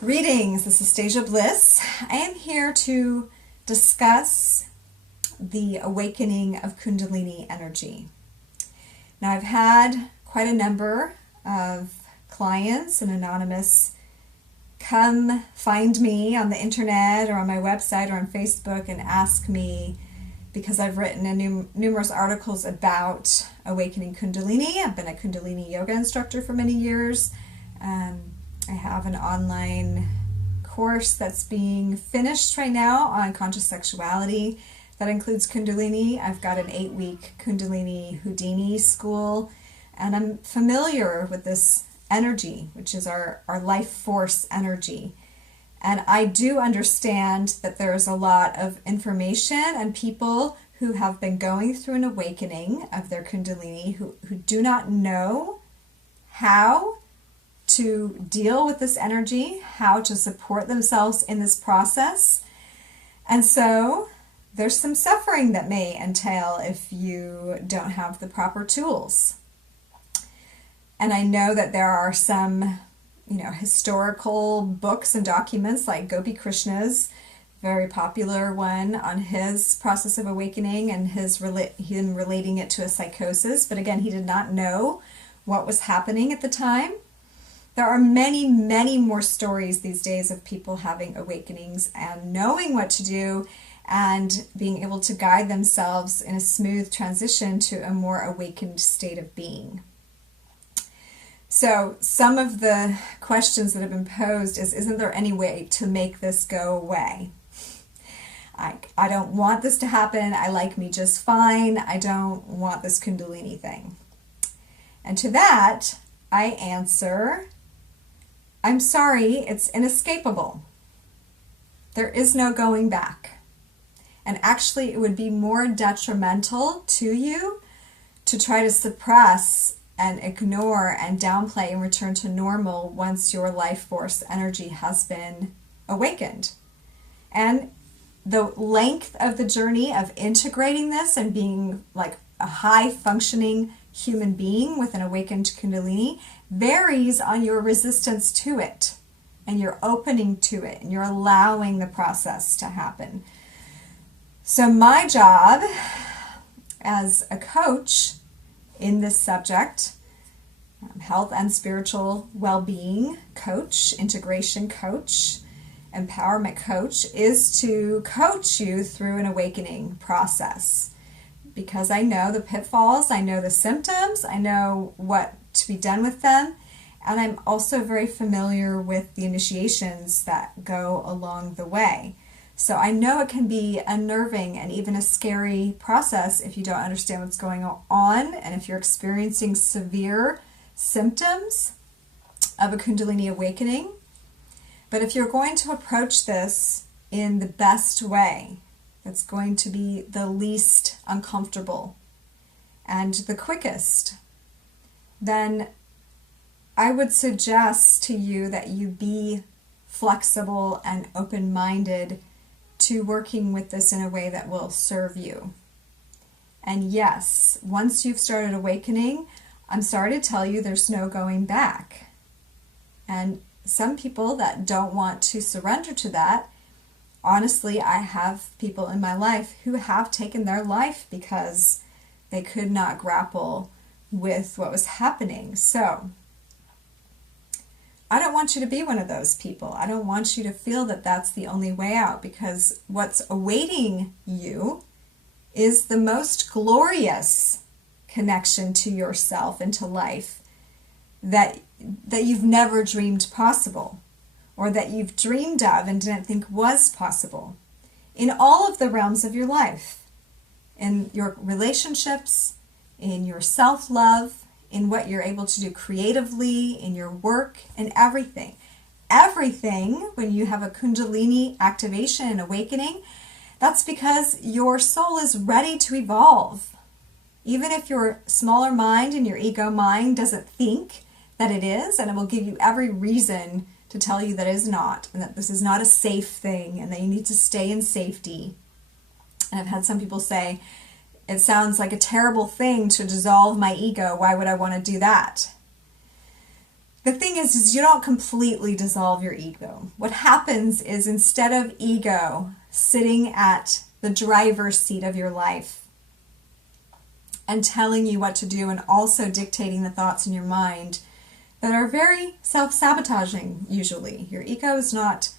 Greetings, this is Stasia Bliss. I am here to discuss the awakening of Kundalini energy. Now, I've had quite a number of clients and anonymous come find me on the internet or on my website or on Facebook and ask me, because I've written numerous articles about awakening Kundalini. I've been a Kundalini yoga instructor for many years. I have an online course that's being finished right now on conscious sexuality that includes Kundalini. I've got an 8-week Kundalini Houdini school, and I'm familiar with this energy, which is our life force energy. And I do understand that there's a lot of information and people who have been going through an awakening of their Kundalini who do not know how to deal with this energy, how to support themselves in this process. And so there's some suffering that may entail if you don't have the proper tools. And I know that there are some, historical books and documents like Gopi Krishna's very popular one on his process of awakening and him relating it to a psychosis. But again, he did not know what was happening at the time. There are many, many more stories these days of people having awakenings and knowing what to do and being able to guide themselves in a smooth transition to a more awakened state of being. So some of the questions that have been posed is, isn't there any way to make this go away? I don't want this to happen. I like me just fine. I don't want this Kundalini thing. And to that, I answer, I'm sorry, it's inescapable. There is no going back. And actually, it would be more detrimental to you to try to suppress and ignore and downplay and return to normal once your life force energy has been awakened. And the length of the journey of integrating this and being like a high functioning human being with an awakened Kundalini varies on your resistance to it and your opening to it and you're allowing the process to happen. So my job as a coach in this subject, health and spiritual well-being coach, integration coach, empowerment coach, is to coach you through an awakening process. Because I know the pitfalls, I know the symptoms, I know what to be done with them, and I'm also very familiar with the initiations that go along the way. So I know it can be unnerving and even a scary process if you don't understand what's going on and if you're experiencing severe symptoms of a Kundalini awakening. But if you're going to approach this in the best way, that's going to be the least uncomfortable and the quickest, then I would suggest to you that you be flexible and open-minded to working with this in a way that will serve you. And yes, once you've started awakening, I'm sorry to tell you there's no going back. And some people that don't want to surrender to that, honestly, I have people in my life who have taken their life because they could not grapple with what was happening. So I don't want you to be one of those people. I don't want you to feel that that's the only way out, because what's awaiting you is the most glorious connection to yourself and to life that you've never dreamed possible, or that you've dreamed of and didn't think was possible, in all of the realms of your life, in your relationships, in your self-love, in what you're able to do creatively, in your work, in everything. Everything, when you have a Kundalini activation and awakening, that's because your soul is ready to evolve. Even if your smaller mind and your ego mind doesn't think that it is, and it will give you every reason to tell you that it is not, and that this is not a safe thing, and that you need to stay in safety. And I've had some people say, it sounds like a terrible thing to dissolve my ego. Why would I want to do that? the thing is you don't completely dissolve your ego. What happens is, instead of ego sitting at the driver's seat of your life and telling you what to do and also dictating the thoughts in your mind that are very self-sabotaging usually. Your ego is not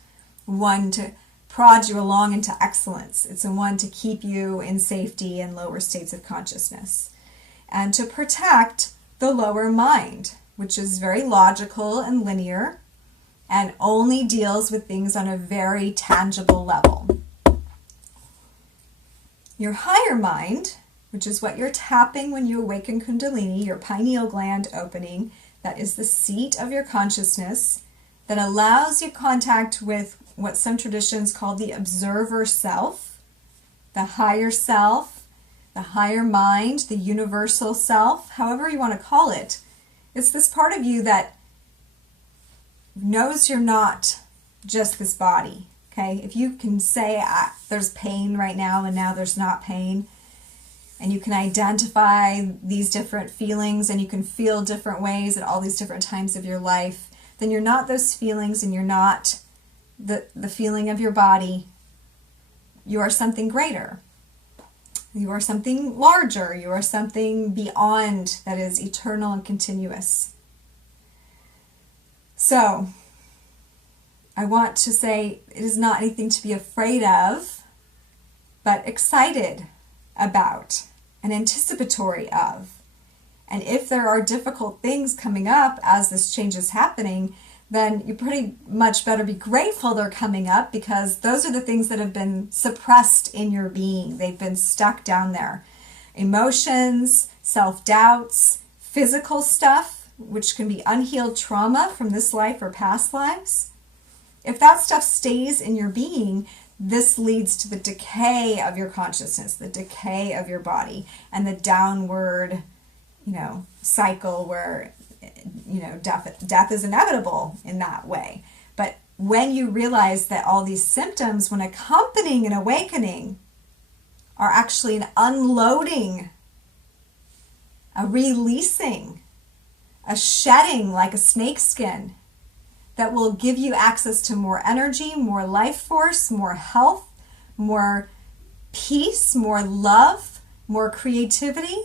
one to prod you along into excellence. It's a one to keep you in safety and lower states of consciousness, and to protect the lower mind, which is very logical and linear and only deals with things on a very tangible level. Your higher mind, which is what you're tapping when you awaken Kundalini, your pineal gland opening, that is the seat of your consciousness, that allows you contact with what some traditions call the observer self, the higher self, the higher mind, the universal self, however you want to call it. It's this part of you that knows you're not just this body, okay? If you can say there's pain right now and now there's not pain, and you can identify these different feelings and you can feel different ways at all these different times of your life, then you're not those feelings and you're not the feeling of your body. You are something greater. You are something larger. You are something beyond that is eternal and continuous. So, I want to say it is not anything to be afraid of, but excited about and anticipatory of. And if there are difficult things coming up as this change is happening, then you pretty much better be grateful they're coming up, because those are the things that have been suppressed in your being. They've been stuck down there. Emotions, self-doubts, physical stuff, which can be unhealed trauma from this life or past lives. If that stuff stays in your being, this leads to the decay of your consciousness, the decay of your body, and the downward, cycle where, death is inevitable in that way. But when you realize that all these symptoms, when accompanying an awakening, are actually an unloading, a releasing, a shedding like a snake skin, that will give you access to more energy, more life force, more health, more peace, more love, more creativity.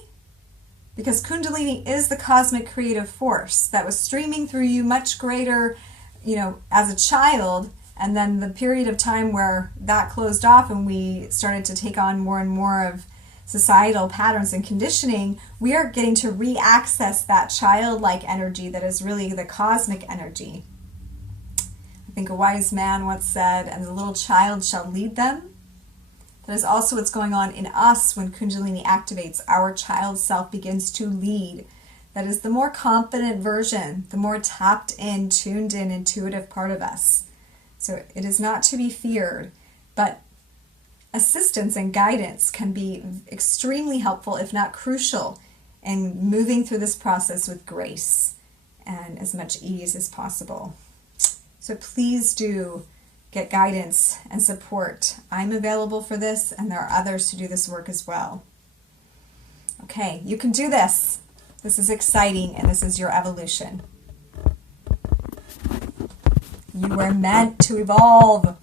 Because Kundalini is the cosmic creative force that was streaming through you much greater, as a child. And then the period of time where that closed off and we started to take on more and more of societal patterns and conditioning, we are getting to re-access that childlike energy that is really the cosmic energy. I think a wise man once said, "And the little child shall lead them." That is also what's going on in us when Kundalini activates. Our child self begins to lead. That is the more confident version, the more tapped in, tuned in, intuitive part of us. So it is not to be feared, but assistance and guidance can be extremely helpful, if not crucial, in moving through this process with grace and as much ease as possible. So please do get guidance and support. I'm available for this, and there are others who do this work as well. Okay, you can do this. This is exciting, and this is your evolution. You were meant to evolve.